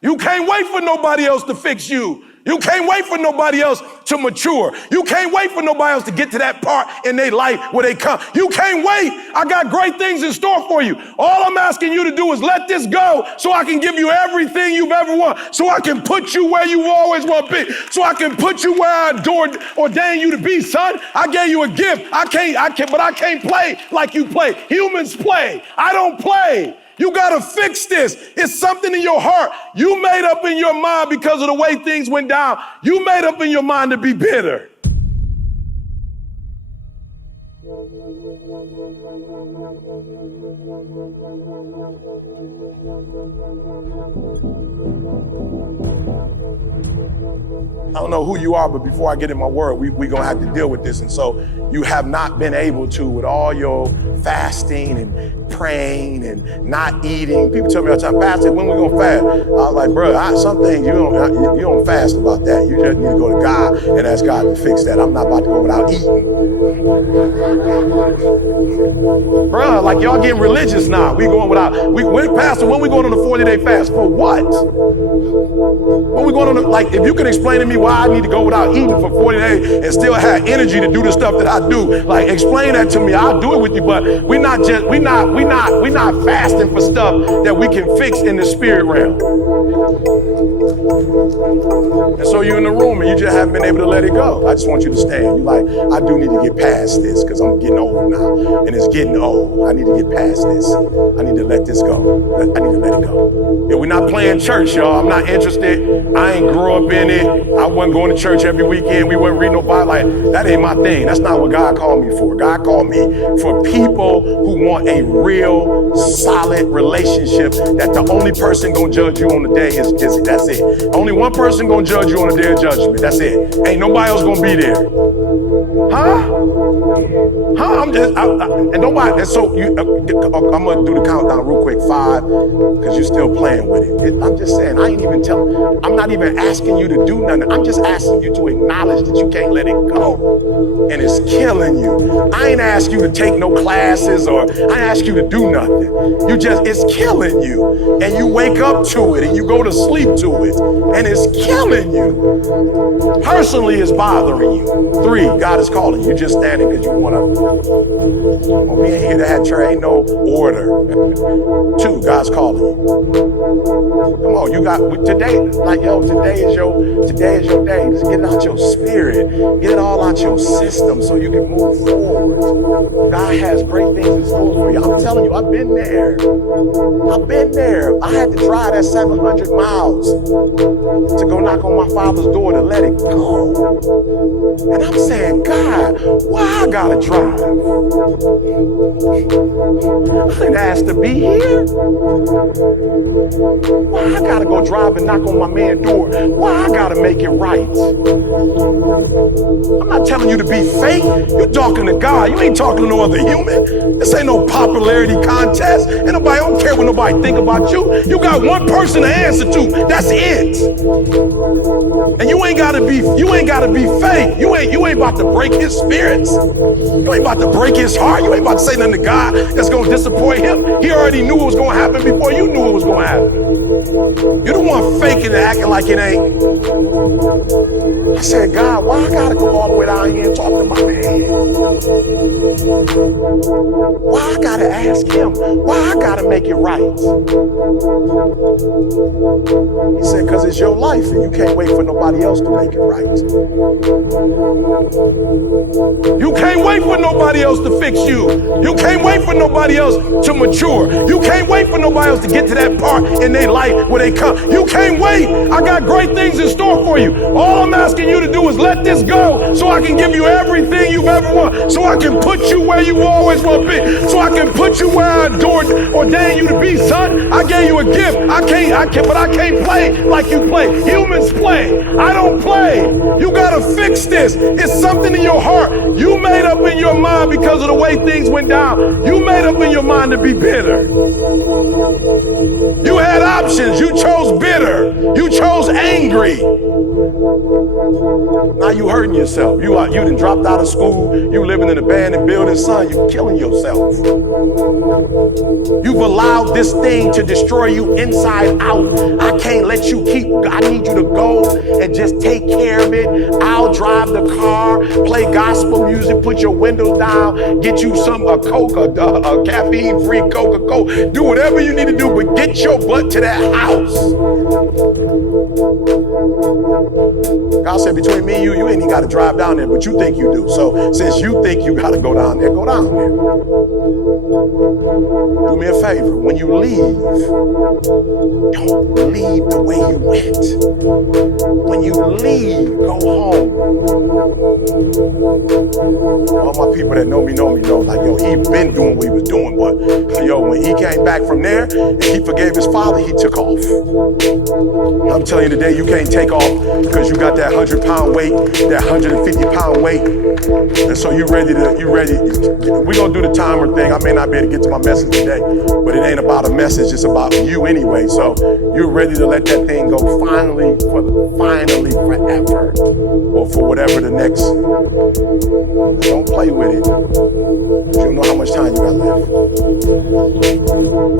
You can't wait for nobody else to fix you. You can't wait for nobody else to mature. You can't wait for nobody else to get to that part in their life where they come. You can't wait. I got great things in store for you. All I'm asking you to do is let this go so I can give you everything you've ever wanted, so I can put you where you always want to be, so I can put you where I ordained you to be, son. I gave you a gift. But I can't play like you play. Humans play. I don't play. You gotta fix this. It's something in your heart. You made up in your mind because of the way things went down. You made up in your mind to be bitter. I don't know who you are, but before I get in my word, we're gonna have to deal with this. And so you have not been able to, with all your fasting and praying and not eating. People tell me all the time, fasting, when we gonna fast? I was like, bro, some things you don't fast about that. You just need to go to God and ask God to fix that. I'm not about to go without eating. Bro, like y'all getting religious now. Pastor, when we going on a 40-day fast? For what? When we going on if you can explain to me why I need to go without eating for 40 days and still have energy to do the stuff that I do, like explain that to me. I'll do it with you, but we're not fasting for stuff that we can fix in the spirit realm. And so you're in the room and you just haven't been able to let it go. I just want you to stand. You're like, I do need to get past this because I'm getting old now and it's getting old. I need to get past this. I need to let this go. I need to let it go. Yeah, we're not playing church, y'all. I'm not interested. I ain't grew up in it. I wasn't going to church every weekend. We wasn't reading no Bible. Like, that ain't my thing. That's not what God called me for. God called me for people who want a real, solid relationship that the only person gonna judge you on the day is that's it. Only one person gonna judge you on the day of judgment. That's it. Ain't nobody else gonna be there. And nobody. And so I'm gonna do the countdown real quick. 5, because you're still playing with it. I'm just saying. I'm not even asking you to do nothing. I'm just asking you to acknowledge that you can't let it go, and it's killing you. I ain't ask you to take no classes, or I ask you to do nothing. It's killing you, and you wake up to it, and you go to sleep to it, and it's killing you. Personally, it's bothering you. 3, God is calling you. You're just standing because you want to. We ain't here to have church. Ain't no order. 2, God's calling you. Come on, you got today. Like today is your day. Just get it out your spirit. Get it all out your system so you can move forward. God has great things in store for you. I'm telling you, I've been there. I had to drive that 700 miles to go knock on my Father's door to let it go. And I'm saying, God, why I gotta drive? I ain't asked to be here. Why I gotta go drive and knock on my man's door? Why I gotta make it right? I'm not telling you to be fake. You're talking to God. You ain't talking to no other human. This ain't no popularity contest. And nobody don't care what nobody think about you. You got one person to answer to. That's it. And you ain't gotta be fake. You ain't about to break his spirits. You ain't about to break his heart. You ain't about to say nothing to God that's gonna disappoint him. He already knew it was gonna happen before you knew it was gonna happen. You're the one faking and acting like it ain't. I said, God, why I gotta go all the way down here and talk to my man? Why I gotta ask him? Why I gotta make it right? He said, because it's your life and you can't wait for nobody else to make it right. You can't wait for nobody else to fix you. You can't wait for nobody else to mature. You can't wait for nobody else to get to that part in their life where they come. You can't wait. I got great things in store for you. All I'm asking you to do is let this go so I can give you everything you've ever wanted, so I can put you where you always want to be, so I can put you where I ordained you to be, son. I gave you a gift. But I can't play like you play. Humans play. I don't play. You gotta fix this. It's something in your heart. You made up in your mind because of the way things went down. You made up in your mind to be bitter. You had options. You chose bitter. You chose angry. Now you hurting yourself. You done dropped out of school. You living in an abandoned building. Son, you killing yourself. You've allowed this thing to destroy you inside out. I can't let you I need you to go and just take care of it. I'll drive the car, play gospel music, put your windows down, get you a Coke, a caffeine-free Coca-Cola. Do whatever you need to do, but get your butt to that house. God said, between me and you ain't even got to drive down there, but you think you do. So since you think you got to go down there, go down there. Do me a favor. When you leave, don't leave the way you went. When you leave, go home. All my people that know me know, like, yo, he been doing what he was doing, but yo, when he came back from there and he forgave his father, he took off. I'm telling you today, you can't take off because you got that 100-pound weight, that 150-pound weight. And so you ready. We're going to do the timer thing. I may not be able to get to my message today, but it ain't about a message. It's about you anyway. So you're ready to let that thing go finally forever, or for whatever the next. Don't play with it. You don't know how much time you got left.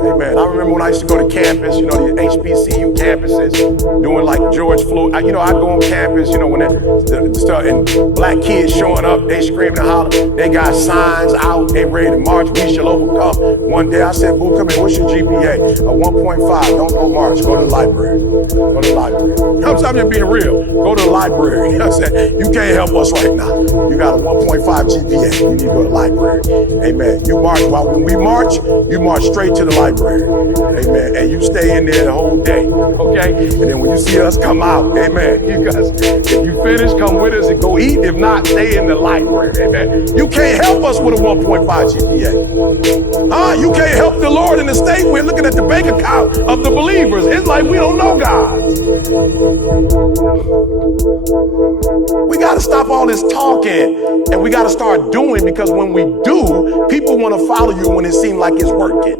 Amen. I remember when I used to go to campus, the HBCU campuses, doing like George Floyd. I go on campus, when the stuff, and black kids showing up, they screaming and hollering. They got signs out, they ready to march. We shall overcome. One day I said, boo, come here, what's your GPA? A 1.5. Don't go march. Go to the library. Go to the library. I'm just being real. Go to the library. I'm saying, you can't help us right now. You got a 1.5 GPA. You need to go to the library. Amen. You march. When we march, you march straight to the library. Amen. And you stay in there the whole day. Okay? And then when you see us come out, amen. You guys, if you finish, come with us and go eat. If not, stay in the library. Amen. You can't help us with a 1.5 GPA. You can't help the Lord in the state. We're looking at the bank account of the believers. It's like we don't know God. We got to stop all this talking and we got to start doing, because when we do, people want to follow you when it seems like it's working.